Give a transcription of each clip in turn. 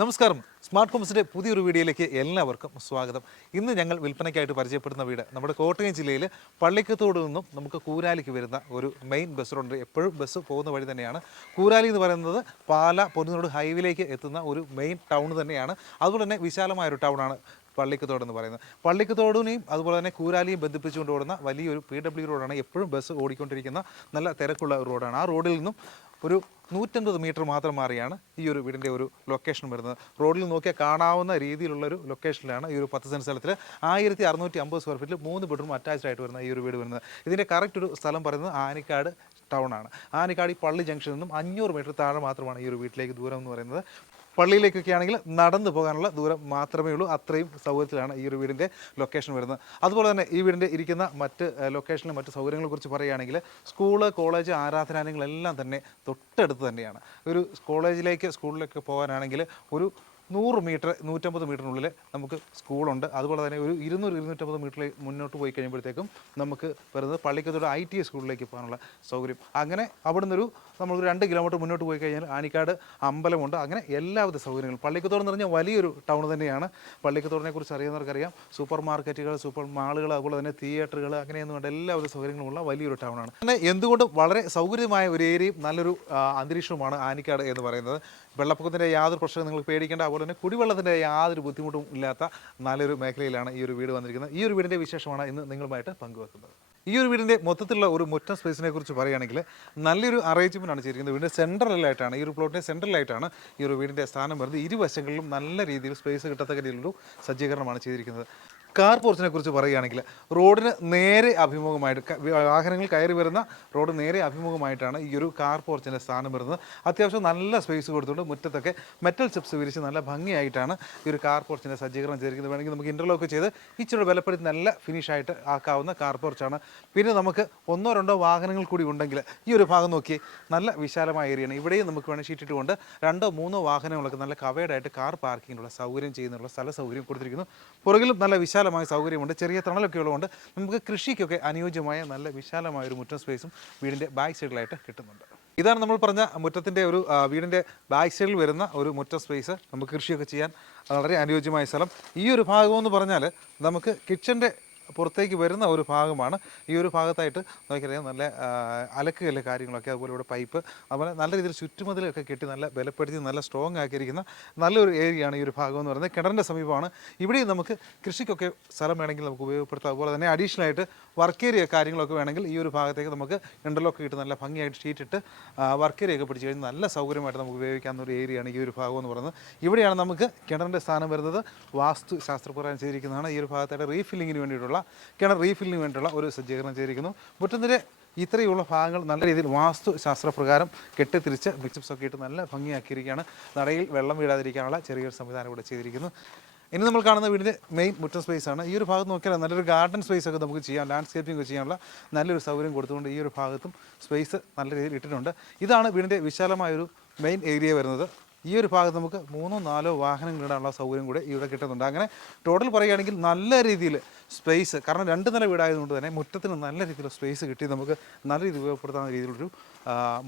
നമസ്കാരം. സ്മാർട്ട് ഹോംസിൻ്റെ പുതിയൊരു വീഡിയോയിലേക്ക് എല്ലാവർക്കും സ്വാഗതം. ഇന്ന് ഞങ്ങൾ വിൽപ്പനയ്ക്കായിട്ട് പരിചയപ്പെടുന്ന വീട് നമ്മുടെ കോട്ടയം ജില്ലയിൽ പള്ളിക്കത്തോട് നിന്നും നമുക്ക് കൂരാലിക്ക് വരുന്ന ഒരു മെയിൻ ബസ് റോഡ്. എപ്പോഴും ബസ് പോകുന്ന വഴി തന്നെയാണ്. കൂരാലി എന്ന് പറയുന്നത് പാല പൊന്നുനോട് ഹൈവേയിലേക്ക് എത്തുന്ന ഒരു മെയിൻ ടൗൺ തന്നെയാണ്. അതുപോലെ തന്നെ വിശാലമായൊരു ടൗണാണ് പള്ളിക്കത്തോട് എന്ന് പറയുന്നത്. പള്ളിക്കത്തോടിനെയും അതുപോലെ തന്നെ കൂരാലിയും ബന്ധിപ്പിച്ചുകൊണ്ട് ഓടുന്ന വലിയൊരു PW റോഡാണ്. എപ്പോഴും ബസ് ഓടിക്കൊണ്ടിരിക്കുന്ന നല്ല തിരക്കുള്ള ഒരു റോഡാണ്. ആ റോഡിൽ നിന്നും ഒരു 150 മീറ്റർ മാത്രം മാറിയാണ് ഈ ഒരു വീടിൻ്റെ ഒരു ലൊക്കേഷൻ വരുന്നത്. റോഡിൽ നോക്കിയാൽ കാണാവുന്ന രീതിയിലുള്ളൊരു ലൊക്കേഷനിലാണ് ഈ ഒരു 10 സെൻറ്റ് സ്ഥലത്തിൽ 1650 സ്ക്വയർ ഫീറ്റിൽ 3 ബെഡ്റൂം അറ്റാച്ച്ഡ് ആയിട്ട് വരുന്ന ഈ ഒരു വീട് വരുന്നത്. ഇതിൻ്റെ കറക്റ്റ് ഒരു സ്ഥലം പറയുന്നത് ആനിക്കാട് ടൗൺ ആണ്. ആനിക്കാട് ഈ പള്ളി ജംഗ്ഷനിൽ നിന്നും 500 മീറ്റർ താഴെ മാത്രമാണ് ഈ ഒരു വീട്ടിലേക്ക് ദൂരം എന്ന് പറയുന്നത്. പള്ളിയിലേക്കൊക്കെ ആണെങ്കിൽ നടന്നു പോകാനുള്ള ദൂരം മാത്രമേ ഉള്ളൂ. അത്രയും സൗകര്യത്തിലാണ് ഈ ഒരു വീടിൻ്റെ ലൊക്കേഷൻ വരുന്നത്. അതുപോലെ തന്നെ ഈ വീടിൻ്റെ ഇരിക്കുന്ന മറ്റ് ലൊക്കേഷനിലും മറ്റ് സൗകര്യങ്ങളെക്കുറിച്ച് പറയുകയാണെങ്കിൽ സ്കൂള്, കോളേജ്, ആരാധനാലയങ്ങളെല്ലാം തന്നെ തൊട്ടടുത്ത് തന്നെയാണ്. ഒരു കോളേജിലേക്ക് സ്കൂളിലേക്ക് പോകാനാണെങ്കിൽ ഒരു 100 മീറ്റർ 150 മീറ്ററിനുള്ളിൽ നമുക്ക് സ്കൂളുണ്ട്. അതുപോലെ തന്നെ ഒരു 200-250 മീറ്ററിൽ മുന്നോട്ട് പോയി കഴിയുമ്പോഴത്തേക്കും നമുക്ക് വരുന്നത് പള്ളിക്കത്തോട് ITI സ്കൂളിലേക്ക് പോകാനുള്ള സൗകര്യം. അങ്ങനെ അവിടെ നിന്നൊരു നമ്മളൊരു 2 കിലോമീറ്റർ മുന്നോട്ട് പോയി കഴിഞ്ഞാൽ ആനിക്കാട് അമ്പലമുണ്ട്. അങ്ങനെ എല്ലാവിധ സൗകര്യങ്ങളും. പള്ളിക്കത്തോട് എന്ന് പറഞ്ഞാൽ വലിയൊരു ടൗൺ തന്നെയാണ്. പള്ളിക്കത്തോടിനെ കുറിച്ച് അറിയുന്നവർക്കറിയാം. സൂപ്പർ മാർക്കറ്റുകൾ, സൂപ്പർ മാളുകൾ, അതുപോലെ തന്നെ തിയേറ്ററുകൾ, അങ്ങനെയൊന്നും വേണ്ട എല്ലാവിധ സൗകര്യങ്ങളുമുള്ള വലിയൊരു ടൗണാണ്. അങ്ങനെ എന്തുകൊണ്ടും വളരെ സൗകര്യമായ ഒരു ഏരിയയും നല്ലൊരു അന്തരീക്ഷവുമാണ് ആനിക്കാട് എന്ന് പറയുന്നത്. വെള്ളപ്പൊക്കത്തിൻ്റെ യാതൊരു പ്രശ്നവും നിങ്ങൾ പേടിക്കേണ്ട. അതുപോലെ തന്നെ കുടിവെള്ളത്തിൻ്റെ യാതൊരു ബുദ്ധിമുട്ടും ഇല്ലാത്ത നല്ലൊരു മേഖലയിലാണ് ഈ ഒരു വീട് വന്നിരിക്കുന്നത്. ഈ ഒരു വീടിൻ്റെ വിശേഷമാണ് ഇന്ന് നിങ്ങളുമായിട്ട് പങ്കുവെക്കുന്നത്. ഈ ഒരു വീടിൻ്റെ മൊത്തത്തിലുള്ള ഒരു മുറ്റം സ്പേസിനെ കുറിച്ച് പറയുകയാണെങ്കിൽ നല്ലൊരു അറേഞ്ച്മെൻ്റ് ആണ് ചെയ്തിരിക്കുന്നത്. വീടിൻ്റെ സെൻട്രലായിട്ടാണ്, ഈ ഒരു പ്ലോട്ടിൻ്റെ സെൻട്രലായിട്ടാണ് ഈ ഒരു വീടിൻ്റെ സ്ഥാനം വരുന്നത്. ഇരുവശങ്ങളിലും നല്ല രീതിയിൽ സ്പേസ് കിട്ടത്തക്ക രീതിയിലൊരു സജ്ജീകരണമാണ് ചെയ്തിരിക്കുന്നത്. കാർ പോർച്ചിനെ കുറിച്ച് പറയുകയാണെങ്കിൽ റോഡിന് നേരെ അഭിമുഖമായിട്ട് വാഹനങ്ങൾ കയറി വരുന്ന റോഡ് നേരെ അഭിമുഖമായിട്ടാണ് ഈ ഒരു കാർ പോർച്ചിൻ്റെ സ്ഥാനം വരുന്നത്. അത്യാവശ്യം നല്ല സ്പേസ് കൊടുത്തുകൊണ്ട് മുറ്റത്തൊക്കെ മെറ്റൽ സ്റ്റെപ്സ് വിരിച്ച് നല്ല ഭംഗിയായിട്ടാണ് ഈ ഒരു കാർ പോർച്ചിൻ്റെ സജ്ജീകരണം ചെയ്തിരിക്കുന്നത്. വേണമെങ്കിൽ നമുക്ക് ഇൻ്റർലോക്ക് ചെയ്ത് ഇച്ചിരി ബലപ്പെടുത്തി നല്ല ഫിനിഷായിട്ട് ആക്കാവുന്ന കാർ പോർച്ചാണ്. പിന്നെ നമുക്ക് 1-2 വാഹനങ്ങൾ കൂടി ഉണ്ടെങ്കിൽ ഈ ഒരു ഭാഗം നോക്കി നല്ല വിശാലമായ ഏരിയയാണ്. ഇവിടെയും നമുക്ക് വേണമെങ്കിൽ ഷീറ്റ് ഇട്ടുകൊണ്ട് 2-3 വാഹനങ്ങളൊക്കെ നല്ല കവേഡായിട്ട് കാർ പാർക്കിങ്ങിനുള്ള സൗകര്യം ചെയ്യുന്നുള്ള സ്ഥല സൗകര്യം കൊടുത്തിരിക്കുന്നു. പുറകിലും നല്ല വിശാലമായ സൗകര്യമുണ്ട്. ചെറിയ തണലൊക്കെ ഉള്ളതുകൊണ്ട് നമുക്ക് കൃഷിക്കൊക്കെ അനുയോജ്യമായ നല്ല വിശാലമായ ഒരു മുറ്റം സ്പേസും വീടിൻ്റെ ബാക്ക് സൈഡിലായിട്ട് കിട്ടുന്നുണ്ട്. ഇതാണ് നമ്മൾ പറഞ്ഞ മുറ്റത്തിൻ്റെ ഒരു വീടിൻ്റെ ബാക്ക് സൈഡിൽ വരുന്ന ഒരു മുറ്റം സ്പേസ്. നമുക്ക് കൃഷിയൊക്കെ ചെയ്യാൻ വളരെ അനുയോജ്യമായ സ്ഥലം. ഈ ഒരു ഭാഗമെന്ന് പറഞ്ഞാൽ നമുക്ക് കിച്ചൻ്റെ പുറത്തേക്ക് വരുന്ന ഒരു ഭാഗമാണ്. ഈ ഒരു ഭാഗത്തായിട്ട് നോക്കിയാൽ നല്ല അലക്കുകല്ല് കാര്യങ്ങളൊക്കെ, അതുപോലെ ഇവിടെ പൈപ്പ്, അതുപോലെ നല്ല രീതിയിൽ ചുറ്റുമതിലൊക്കെ കെട്ടി നല്ല ബലപ്പെടുത്തി നല്ല സ്ട്രോങ് ആക്കിയിരിക്കുന്ന നല്ലൊരു ഏരിയയാണ് ഈ ഒരു ഭാഗം എന്ന് പറയുന്നത്. കിണറിൻ്റെ സമീപമാണ്. ഇവിടെയും നമുക്ക് കൃഷിക്കൊക്കെ സ്ഥലം വേണമെങ്കിൽ നമുക്ക് ഉപയോഗപ്പെടുത്താം. അതുപോലെ തന്നെ അഡീഷണൽ ആയിട്ട് വർക്ക് ഏരിയ കാര്യങ്ങളൊക്കെ വേണമെങ്കിൽ ഈ ഒരു ഭാഗത്തേക്ക് നമുക്ക് ഇൻ്റർലോക്ക് ഇട്ട് നല്ല ഭംഗിയായിട്ട് ഷീറ്റിട്ട് വർക്ക് ഏരിയ ഒക്കെ പിടിച്ച് കഴിഞ്ഞാൽ നല്ല സൗകര്യമായിട്ട് നമുക്ക് ഉപയോഗിക്കാവുന്ന ഒരു ഏരിയയാണ് ഈ ഒരു ഭാഗം എന്ന് പറയുന്നത്. ഇവിടെയാണ് നമുക്ക് കിണറിൻ്റെ സ്ഥാനം വരുന്നത്. വാസ്തു ശാസ്ത്രപ്രകാരം ചെയ്തിരിക്കുന്നതാണ്. ഈ ഒരു ഭാഗത്തായിട്ട് റീഫില്ലിങ്ങിന് വേണ്ടിയിട്ടുള്ള കിണർ റീഫില്ലിന് വേണ്ടിയുള്ള ഒരു സജ്ജീകരണം ചെയ്തിരിക്കുന്നു. മുറ്റത്തിൻ്റെ ഇത്രയുള്ള ഭാഗങ്ങൾ നല്ല രീതിയിൽ വാസ്തു ശാസ്ത്രപ്രകാരം കെട്ടിത്തിരിച്ച് മിക്സപ്സൊക്കെ ഇട്ട് നല്ല ഭംഗിയാക്കിയിരിക്കുകയാണ്. നടയിൽ വെള്ളം വീഴാതിരിക്കാനുള്ള ചെറിയൊരു സംവിധാനം ഇവിടെ ചെയ്തിരിക്കുന്നു. ഇനി നമ്മൾ കാണുന്ന വീടിൻ്റെ മെയിൻ മുറ്റം സ്പേസാണ്. ഈ ഒരു ഭാഗത്ത് നോക്കിയാൽ നല്ലൊരു ഗാർഡൻ സ്പേസ് ഒക്കെ നമുക്ക് ചെയ്യാം. ലാൻഡ്സ്കേപ്പിംഗ് ചെയ്യാനുള്ള നല്ലൊരു സൗകര്യം കൊടുത്തുകൊണ്ട് ഈ ഒരു ഭാഗത്തും സ്പേസ് നല്ല രീതിയിൽ ഇട്ടിട്ടുണ്ട്. ഇതാണ് വീടിൻ്റെ വിശാലമായൊരു മെയിൻ ഏരിയ വരുന്നത്. ഈ ഒരു ഭാഗത്ത് നമുക്ക് 3-4 വാഹനങ്ങൾ ഇടാനുള്ള സൗകര്യം കൂടെ ഇവിടെ കിട്ടുന്നുണ്ട്. അങ്ങനെ ടോട്ടൽ പറയുകയാണെങ്കിൽ നല്ല രീതിയിൽ സ്പേസ്, കാരണം 2 നില വീടായതുകൊണ്ട് തന്നെ മുറ്റത്തിന് നല്ല രീതിയിൽ സ്പേസ് കിട്ടി നമുക്ക് നല്ല രീതിയിൽ ഉപയോഗപ്പെടുത്താവുന്ന രീതിയിലൊരു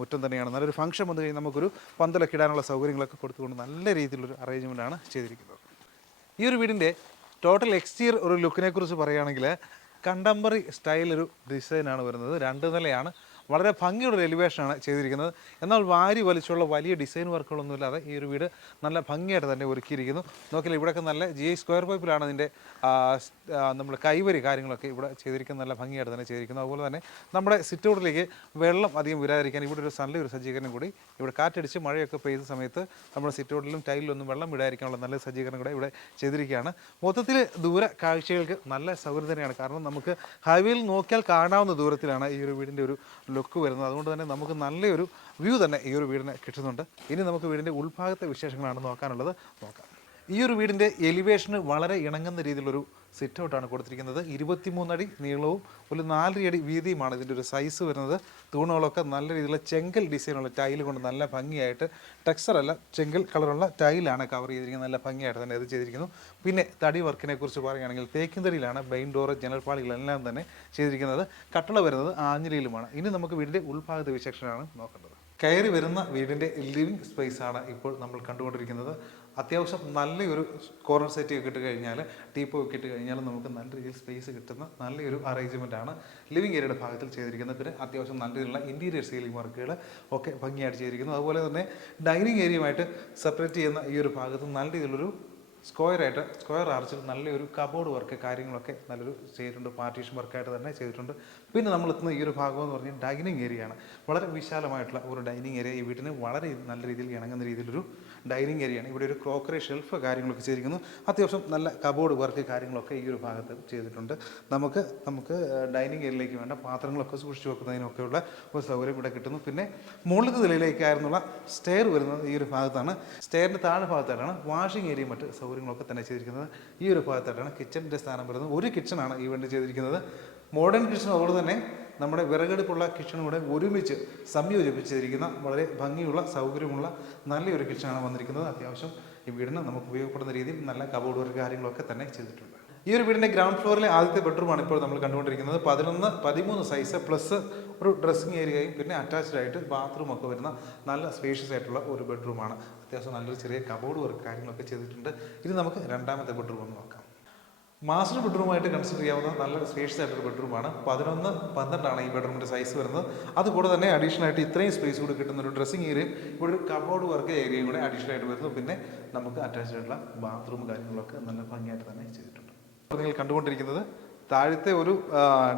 മുറ്റം തന്നെയാണ്. നല്ലൊരു ഫംഗ്ഷൻ വന്നു കഴിഞ്ഞാൽ നമുക്കൊരു പന്തലൊക്കെ ഇടാനുള്ള സൗകര്യങ്ങളൊക്കെ കൊടുത്തുകൊണ്ട് നല്ല രീതിയിലൊരു അറേഞ്ച്മെൻറ്റാണ് ചെയ്തിരിക്കുന്നത്. ഈ ഒരു വീടിൻ്റെ ടോട്ടൽ എക്സ്റ്റീരിയർ ഒരു ലുക്കിനെ കുറിച്ച് പറയുകയാണെങ്കിൽ കണ്ടംപററി സ്റ്റൈലൊരു ഡിസൈനാണ് വരുന്നത്. 2 നിലയാണ്. വളരെ ഭംഗിയുള്ള എലിവേഷനാണ് ചെയ്തിരിക്കുന്നത്. എന്നാൽ വാരി വലിച്ചുള്ള വലിയ ഡിസൈൻ വർക്കുകളൊന്നും ഇല്ലാതെ ഈ ഒരു വീട് നല്ല ഭംഗിയായിട്ട് തന്നെ ഒരുക്കിയിരിക്കുന്നു. നോക്കിയാൽ ഇവിടെയൊക്കെ നല്ല GI സ്ക്വയർ പൈപ്പിലാണ് അതിൻ്റെ നമ്മൾ കൈവരി കാര്യങ്ങളൊക്കെ ഇവിടെ ചെയ്തിരിക്കുന്നത്. നല്ല ഭംഗിയായിട്ട് തന്നെ ചെയ്തിരിക്കുന്നു. അതുപോലെ തന്നെ നമ്മുടെ സിറ്റൗട്ടിലേക്ക് വെള്ളം അധികം വരാതിരിക്കാൻ ഇവിടെ ഒരു നല്ലൊരു സജ്ജീകരണം കൂടി, ഇവിടെ കാറ്റടിച്ച് മഴയൊക്കെ പെയ്ത സമയത്ത് നമ്മുടെ സിറ്റൗട്ടിലും ടൈലിലൊന്നും വെള്ളം വിടാതിരിക്കാനുള്ള നല്ല സജ്ജീകരണം കൂടെ ഇവിടെ ചെയ്തിരിക്കുകയാണ്. മൊത്തത്തിൽ ദൂര കാഴ്ചകൾക്ക് നല്ല സൗകര്യം തന്നെയാണ്. കാരണം നമുക്ക് ഹൈവേയിൽ നോക്കിയാൽ കാണാവുന്ന ദൂരത്തിലാണ് ഈ ഒരു വീടിൻ്റെ ഒരു ലുക്ക് വരുന്നത്. അതുകൊണ്ട് തന്നെ നമുക്ക് നല്ലൊരു വ്യൂ തന്നെ ഈ ഒരു വീടിന് കിട്ടുന്നുണ്ട്. ഇനി നമുക്ക് വീടിൻ്റെ ഉൾഭാഗത്തെ വിശേഷങ്ങളാണ് നോക്കാനുള്ളത്. നോക്കാം. ഈ ഒരു വീടിൻ്റെ എലിവേഷന് വളരെ ഇണങ്ങുന്ന രീതിയിലൊരു സിറ്റ് ഔട്ടാണ് കൊടുത്തിരിക്കുന്നത്. 23 അടി നീളവും ഒരു 4 അടി വീതിയുമാണ് ഇതിൻ്റെ ഒരു സൈസ് വരുന്നത്. തൂണുകളൊക്കെ നല്ല രീതിയിലുള്ള ചെങ്കൽ ഡിസൈനുള്ള ടൈൽ കൊണ്ട് നല്ല ഭംഗിയായിട്ട്, ടെക്സ്ചറല്ല ചെങ്കൽ കളറുള്ള ടൈലാണ് കവർ ചെയ്തിരിക്കുന്നത്. നല്ല ഭംഗിയായിട്ട് തന്നെ ഇത് ചെയ്തിരിക്കുന്നു. പിന്നെ തടി വർക്കിനെ കുറിച്ച് പറയുകയാണെങ്കിൽ തേക്കിൻ തടിയിലാണ് ബെയിൻ ഡോറ്, ജനൽ പാളികളെല്ലാം തന്നെ ചെയ്തിരിക്കുന്നത്. കട്ടള വരുന്നത് ആഞ്ഞിലിയിലുമാണ്. ഇനി നമുക്ക് വീടിൻ്റെ ഉൾഭാഗത്തെ വിശേഷമാണ് നോക്കേണ്ടത്. കയറി വരുന്ന വീടിൻ്റെ ലിവിങ് സ്പേസാണ് ഇപ്പോൾ നമ്മൾ കണ്ടുകൊണ്ടിരിക്കുന്നത്. അത്യാവശ്യം നല്ലൊരു കോർണർ സെറ്റ് ഒക്കെ ഇട്ട് കഴിഞ്ഞാൽ ടീപ്പോ ഒക്കെ ഇട്ട് കഴിഞ്ഞാൽ നമുക്ക് നല്ല രീതിയിൽ സ്പേസ് കിട്ടുന്ന നല്ലൊരു അറേഞ്ച്മെൻ്റ് ആണ് ലിവിങ് ഏരിയയുടെ ഭാഗത്തിൽ ചെയ്തിരിക്കുന്നത്. പിന്നെ അത്യാവശ്യം നല്ല രീതിയിലുള്ള ഇൻറ്റീരിയർ സീലിംഗ് വർക്കുകൾ ഒക്കെ ഭംഗിയായിട്ട് ചെയ്തിരിക്കുന്നു. അതുപോലെ തന്നെ ഡൈനിങ് ഏരിയയുമായിട്ട് സെപ്പറേറ്റ് ചെയ്യുന്ന ഈ ഒരു ഭാഗത്ത് നല്ല രീതിയിലൊരു സ്ക്വയർ ആർച്ചിൽ നല്ലൊരു കബോർഡ് വർക്ക് കാര്യങ്ങളൊക്കെ നല്ലൊരു ചെയ്തിട്ടുണ്ട്. പാർട്ടീഷൻ വർക്കായിട്ട് തന്നെ ചെയ്തിട്ടുണ്ട്. പിന്നെ നമ്മളെത്തുന്ന ഈ ഒരു ഭാഗം എന്ന് പറഞ്ഞാൽ ഡൈനിങ് ഏരിയയാണ്. വളരെ വിശാലമായിട്ടുള്ള ഒരു ഡൈനിങ് ഏരിയ. ഈ വീട്ടിന് വളരെ നല്ല രീതിയിൽ ഇണങ്ങുന്ന രീതിയിലൊരു ഡൈനിങ് ഏരിയയാണ്. ഇവിടെ ഒരു ക്രോക്കറി ഷെൽഫ് കാര്യങ്ങളൊക്കെ ചെയ്തിരിക്കുന്നു. അത്യാവശ്യം നല്ല കബോർഡ് വർക്ക് കാര്യങ്ങളൊക്കെ ഈ ഒരു ഭാഗത്ത് ചെയ്തിട്ടുണ്ട്. നമുക്ക് ഡൈനിങ് ഏരിയയിലേക്ക് വേണ്ട പാത്രങ്ങളൊക്കെ സൂക്ഷിച്ച് വെക്കുന്നതിനൊക്കെയുള്ള ഒരു സൗകര്യം ഇവിടെ കിട്ടുന്നു. പിന്നെ മുകളിലത്തെ നിലയിലേക്കായിരുന്നുള്ള സ്റ്റെയർ വരുന്നത് ഈ ഒരു ഭാഗത്താണ്. സ്റ്റെയറിൻ്റെ താഴെ ഭാഗത്തായിട്ടാണ് വാഷിംഗ് ഏരിയയും മറ്റ് സൗകര്യങ്ങളൊക്കെ തന്നെ ചെയ്തിരിക്കുന്നത്. ഈ ഒരു ഭാഗത്തായിട്ടാണ് കിച്ചണിൻ്റെ സ്ഥാനം വരുന്നത്. ഒരു കിച്ചണാണ് ഈ വേണ്ടി ചെയ്തിരിക്കുന്നത്. മോഡേൺ കിച്ചൺ അതുപോലെ തന്നെ നമ്മുടെ വിറകടുപ്പുള്ള കിച്ചണും കൂടെ ഒരുമിച്ച് സംയോജിപ്പിച്ചിരിക്കുന്ന വളരെ ഭംഗിയുള്ള സൗകര്യമുള്ള നല്ലൊരു കിച്ചണാണ് വന്നിരിക്കുന്നത്. അത്യാവശ്യം ഈ വീടിന് നമുക്ക് ഉപയോഗപ്പെടുന്ന രീതിയിൽ നല്ല കബോർഡ് വർക്ക് കാര്യങ്ങളൊക്കെ തന്നെ ചെയ്തിട്ടുണ്ട്. ഈ ഒരു വീടിൻ്റെ ഗ്രൗണ്ട് ഫ്ലോറിലെ ആദ്യത്തെ ബെഡ്റൂമാണ് ഇപ്പോൾ നമ്മൾ കണ്ടുകൊണ്ടിരിക്കുന്നത്. 11-13 സൈസ് പ്ലസ് ഒരു ഡ്രസ്സിങ് ഏരിയയും പിന്നെ അറ്റാച്ച്ഡ് ആയിട്ട് ബാത്റൂം ഒക്കെ വരുന്ന നല്ല സ്പേഷ്യസ് ആയിട്ടുള്ള ഒരു ബെഡ്റൂമാണ്. അത്യാവശ്യം നല്ലൊരു ചെറിയ കബോർഡ് വർക്ക് കാര്യങ്ങളൊക്കെ ചെയ്തിട്ടുണ്ട്. ഇനി നമുക്ക് രണ്ടാമത്തെ ബെഡ്റൂം ഒന്ന് നോക്കാം. മാസ്റ്റർ ബെഡ്റൂമായിട്ട് കൺസിഡർ ചെയ്യാവുന്ന നല്ല സ്പേഷ്യസ് ആയിട്ടൊരു ബെഡ്റൂമാണ്. 11-12 ഈ ബെഡ്റൂമിൻ്റെ സൈസ് വരുന്നത്. അതുകൂടെ തന്നെ അഡീഷണൽ ആയിട്ട് ഇത്രയും സ്പേസ് കൂടി കിട്ടുന്ന ഒരു ഡ്രസ്സിങ് ഏരിയയും ഇവിടെ ഒരു കബോർഡ് വർക്ക് ഏരിയയും കൂടെ അഡീഷണൽ ആയിട്ട് വരുന്നു. പിന്നെ നമുക്ക് അറ്റാച്ച്ഡ് ആയിട്ടുള്ള ബാത്റൂം കാര്യങ്ങളൊക്കെ നല്ല ഭംഗിയായിട്ട് തന്നെ ചെയ്തിട്ടുണ്ട്. നിങ്ങൾ കണ്ടുകൊണ്ടിരിക്കുന്നത് താഴത്തെ ഒരു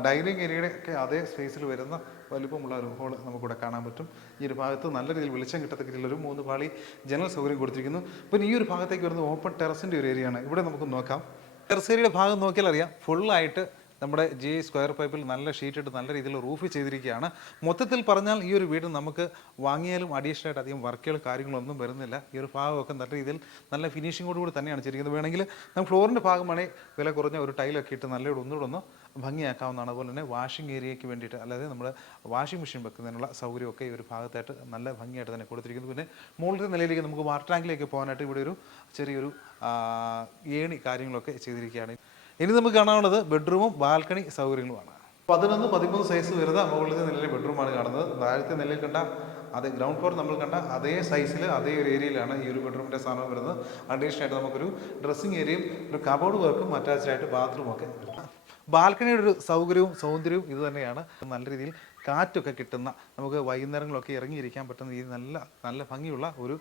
ഡൈനിങ് ഏരിയയുടെ ഒക്കെ അതേ സ്പേസിൽ വരുന്ന വലുപ്പമുള്ള ഒരു ഹോൾ നമുക്കിവിടെ കാണാൻ പറ്റും. ഈ ഒരു ഭാഗത്ത് നല്ല രീതിയിൽ വെളിച്ചം കിട്ടത്തക്ക രീതിയിലൊരു 3 പാളി ജനൽ സൗകര്യം കൊടുത്തിരിക്കുന്നു. പിന്നെ ഈ ഒരു ഭാഗത്തേക്ക് വരുന്നത് ഓപ്പൺ ടെറസിൻ്റെ ഒരു ഏരിയയാണ്. ഇവിടെ നമുക്ക് നോക്കാം. ടെറസ് ഏരിയയുടെ ഭാഗം നോക്കിയാൽ അറിയാം, ഫുള്ളായിട്ട് നമ്മുടെ സ്ക്വയർ പൈപ്പിൽ നല്ല ഷീറ്റിട്ട് നല്ല രീതിയിൽ റൂഫ് ചെയ്തിരിക്കുകയാണ്. മൊത്തത്തിൽ പറഞ്ഞാൽ ഈ ഒരു വീട് നമുക്ക് വാങ്ങിയാലും അഡീഷണൽ ആയിട്ട് അധികം വർക്കുകൾ കാര്യങ്ങളൊന്നും വരുന്നില്ല. ഈ ഒരു ഭാഗമൊക്കെ നല്ല രീതിയിൽ നല്ല ഫിനിഷിങ്ങോടുകൂടി തന്നെയാണ് ചെയ്തിരിക്കുന്നത്. വേണമെങ്കിൽ നമുക്ക് ഫ്ലോറിൻ്റെ ഭാഗമാണെങ്കിൽ വില കുറഞ്ഞ ഒരു ടൈലൊക്കെ ഇട്ട് നല്ലൊരു ഒന്നുകൂടെ ഭംഗിയാക്കാവുന്നതാണ്. അതുപോലെ തന്നെ വാഷിംഗ് ഏരിയയ്ക്ക് വേണ്ടിയിട്ട് അല്ലാതെ നമ്മൾ വാഷിംഗ് മെഷീൻ വെക്കുന്നതിനുള്ള സൗകര്യമൊക്കെ ഈ ഒരു ഭാഗത്തായിട്ട് നല്ല ഭംഗിയായിട്ട് തന്നെ കൊടുത്തിരിക്കുന്നു. പിന്നെ മുകളിലത്തെ നിലയിലേക്ക് നമുക്ക് വാട്ടർ ടാങ്കിലേക്ക് പോകാനായിട്ട് ഇവിടെ ഒരു ചെറിയൊരു ഏണി കാര്യങ്ങളൊക്കെ ചെയ്തിരിക്കുകയാണ്. ഇനി നമുക്ക് കാണാനുള്ളത് ബെഡ്റൂമും ബാൽക്കണി സൗകര്യങ്ങളുമാണ്. 11-13 സൈസ് വരുന്ന മുകളിലത്തെ നിലയിലെ ബെഡ്റൂമാണ് കാണുന്നത്. താഴത്തെ നിലയിൽ കണ്ട അതേ ഗ്രൗണ്ട് ഫ്ലോർ നമ്മൾ കണ്ട അതേ സൈസിൽ അതേ ഒരു ഏരിയയിലാണ് ഈ ഒരു ബെഡ്റൂമിൻ്റെ സ്ഥാനം വരുന്നത്. അഡീഷണൽ ആയിട്ട് നമുക്കൊരു ഡ്രസ്സിങ് ഏരിയയും ഒരു കബോർഡ് വർക്കും അറ്റാച്ച്ഡ് ആയിട്ട് ബാത്റൂം ഒക്കെ. ബാൽക്കണിയുടെ ഒരു സൗന്ദര്യവും ഇത് തന്നെയാണ്. നല്ല രീതിയിൽ കാറ്റൊക്കെ കിട്ടുന്ന, നമുക്ക് വൈകുന്നേരങ്ങളൊക്കെ ഇറങ്ങിയിരിക്കാൻ പറ്റുന്ന രീതിയിൽ നല്ല ഭംഗിയുള്ള ഒരു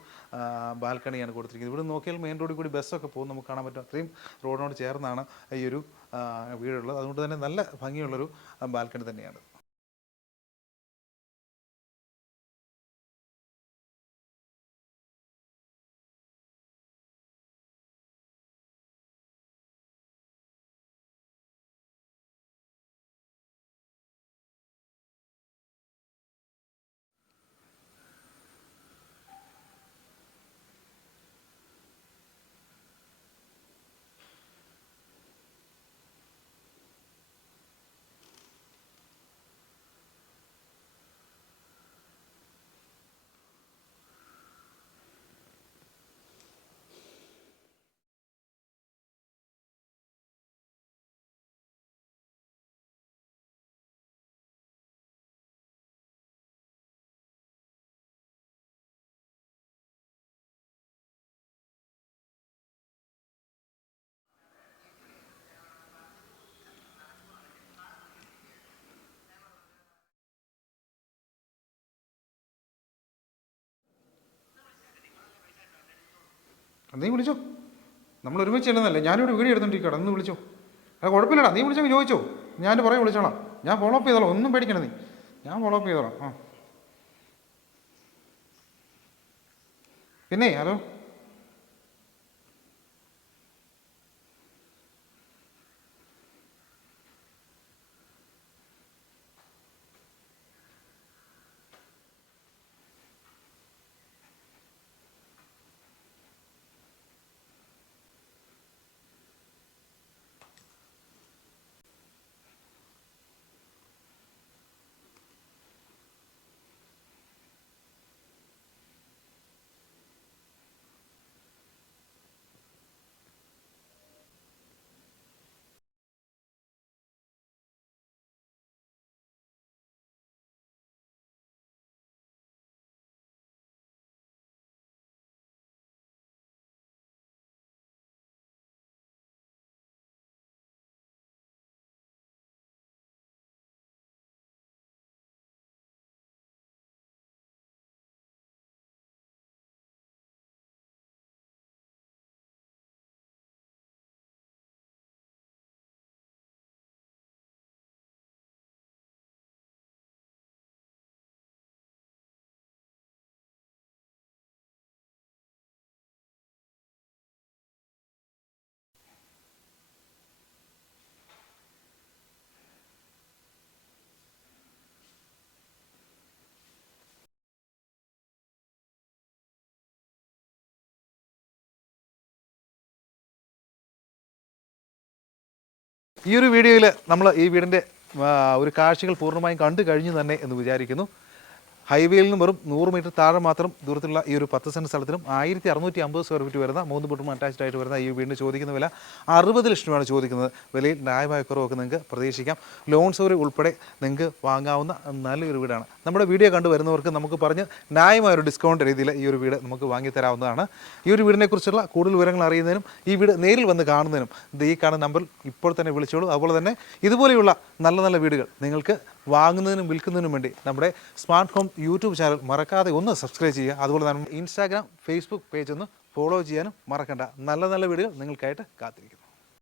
ബാൽക്കണിയാണ് കൊടുത്തിരിക്കുന്നത്. ഇവിടെ നോക്കിയാൽ മെയിൻ റോഡിൽ കൂടി ബസ്സൊക്കെ പോകും നമുക്ക് കാണാൻ പറ്റും. അത്രയും റോഡിനോട് ചേർന്നാണ് ഈ ഒരു വീടുള്ളത്. അതുകൊണ്ട് തന്നെ നല്ല ഭംഗിയുള്ളൊരു ബാൽക്കണി തന്നെയാണ്. നീ വിളിച്ചോ, നമ്മൾ ഒരുമിച്ച് ചെല്ലുന്നല്ലേ. ഞാനിവിടെ വീഡിയോ എടുത്തോണ്ടിരിക്കട്ടെ, ഒന്ന് വിളിച്ചോ. അത് കുഴപ്പമില്ലടാ, നീ വിളിച്ചോ, ചോദിച്ചോ, ഞാൻ പറയാൻ വിളിച്ചോളാം. ഞാൻ ഫോളോ അപ്പ് ചെയ്തോളാം, ഒന്നും പേടിക്കണേ നീ, ഞാൻ ഫോളോ അപ്പ് ചെയ്തോളാം. പിന്നെ ഹലോ, ഈ ഒരു വീഡിയോയിൽ നമ്മൾ ഈ വീടിൻ്റെ ഒരു കാഴ്ചകൾ പൂർണ്ണമായും കണ്ടു കഴിഞ്ഞു തന്നെ എന്ന് വിചാരിക്കുന്നു. ഹൈവേയിൽ നിന്ന് വെറും 100 മീറ്റർ താഴെ മാത്രം ദൂരത്തുള്ള ഈ ഒരു 10 സെൻറ്റ് സ്ഥലത്തിനും 1650 സ്ക്വയർ ഫീറ്റ് വരുന്ന 3 ബെഡ്റൂം അറ്റാച്ച്ഡ് ആയിട്ട് വരുന്ന ഈ വീടിന് ചോദിക്കുന്ന വില 60 ലക്ഷം രൂപയാണ് ചോദിക്കുന്നത്. വിലയിൽ ന്യായമായ കുറവൊക്കെ നിങ്ങൾക്ക് പ്രതീക്ഷിക്കാം. ലോൺ സൗകര്യം ഉൾപ്പെടെ നിങ്ങൾക്ക് വാങ്ങാവുന്ന നല്ലൊരു വീടാണ്. നമ്മുടെ വീഡിയോ കണ്ടു വരുന്നവർക്ക് നമുക്ക് പറഞ്ഞ് ന്യായമായ ഒരു ഡിസ്കൗണ്ട് രീതിയിൽ ഈ ഒരു വീട് നമുക്ക് വാങ്ങിത്തരാവുന്നതാണ്. ഈ ഒരു വീടിനെക്കുറിച്ചുള്ള കൂടുതൽ വിവരങ്ങൾ അറിയുന്നതിനും ഈ വീട് നേരിൽ വന്ന് കാണുന്നതിനും ഈ കാണുന്ന നമ്പറിൽ ഇപ്പോൾ തന്നെ വിളിച്ചോളൂ. അതുപോലെ തന്നെ ഇതുപോലെയുള്ള നല്ല നല്ല വീടുകൾ നിങ്ങൾക്ക് വാങ്ങുന്നതിനും വിൽക്കുന്നതിനും വേണ്ടി നമ്മുടെ സ്മാർട്ട് ഹോം യൂട്യൂബ് ചാനൽ മറക്കാതെ ഒന്ന് സബ്സ്ക്രൈബ് ചെയ്യുക. അതുപോലെ തന്നെ ഇൻസ്റ്റാഗ്രാം, ഫേസ്ബുക്ക് പേജ് ഒന്ന് ഫോളോ ചെയ്യാനും മറക്കണ്ട. നല്ല നല്ല വീഡിയോകൾ നിങ്ങൾക്കായിട്ട് കാത്തിരിക്കുന്നു.